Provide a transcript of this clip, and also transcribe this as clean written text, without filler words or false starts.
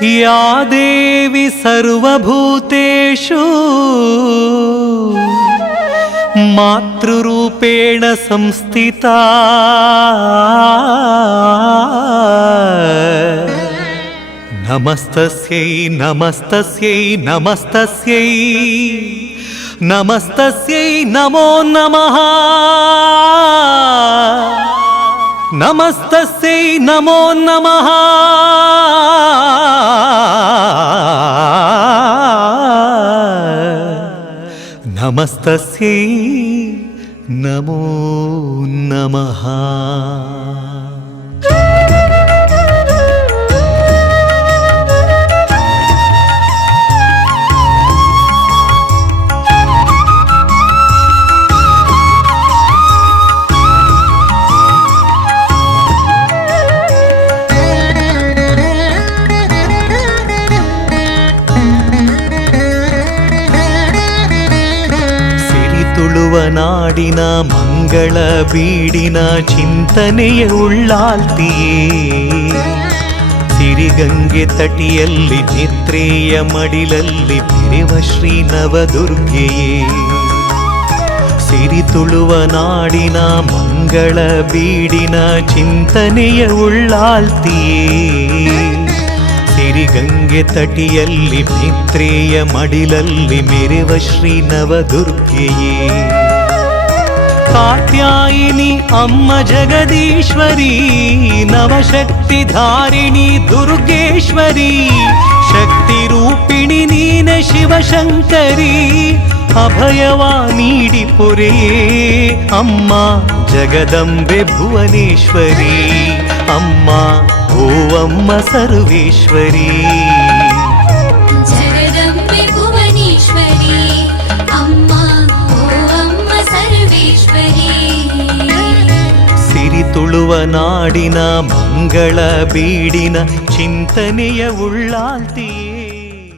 या देवी सर्वभूतेषु मातृरूपेण संस्थिता नमस्तस्यै नमस्तस्यै नमस्तस्यै नमस्तस्यै नमो नमः नमस्तस्यै नमो नमः नमस्तस्यै नमो नमः। ತುಳುವನಾಡಿನ ಮಂಗಳ ಬೀಡಿನ ಚಿಂತನೆಯ ಉಳ್ಳಾಲ್ತಿಯೇ ಸಿರಿಗಂಗೆ ತಟಿಯಲ್ಲಿ ನಿತ್ರೆಯ ಮಡಿಲಲ್ಲಿ ಬೆರೆವ ಶ್ರೀ ನವದುರ್ಗೆಯೇ ಸಿರಿ ತುಳುವನಾಡಿನ ಮಂಗಳ ಬೀಡಿನ ಚಿಂತನೆಯ ಉಳ್ಳಾಲ್ತಿಯೇ ಸಿರಿಗಂಗೆ ತಟಿಯಲ್ಲಿ ಮಿತ್ರೇಯ ಮಡಿಲಲ್ಲಿ ಮೆರೆವ ಶ್ರೀ ನವದುರ್ಗೆಯೇ ಕಾತ್ಯಾಯಿನಿ ಅಮ್ಮ ಜಗದೀಶ್ವರಿ ನವಶಕ್ತಿ ಧಾರಿಣಿ ದುರ್ಗೇಶ್ವರಿ ಶಕ್ತಿ ರೂಪಿಣಿ ನೀನೆ ಶಿವಶಂಕರಿ ಅಭಯವ ನೀಡಿ ಪೊರೆಯೇ ಅಮ್ಮ ಜಗದಂಬೆ ಭುವನೇಶ್ವರಿ ಅಮ್ಮ ಓ ಅಮ್ಮ ಸರ್ವೇಶ್ವರಿ ಜಗದಂಬೆ ಭುವನೇಶ್ವರಿ ಅಮ್ಮ ಓ ಅಮ್ಮ ಸರ್ವೇಶ್ವರಿ ಸಿರಿ ತುಳುವ ನಾಡಿನ ಮಂಗಳ ಬೀಡಿನ ಚಿಂತನೆಯ ಉಳ್ಳಾಲ್ತಿ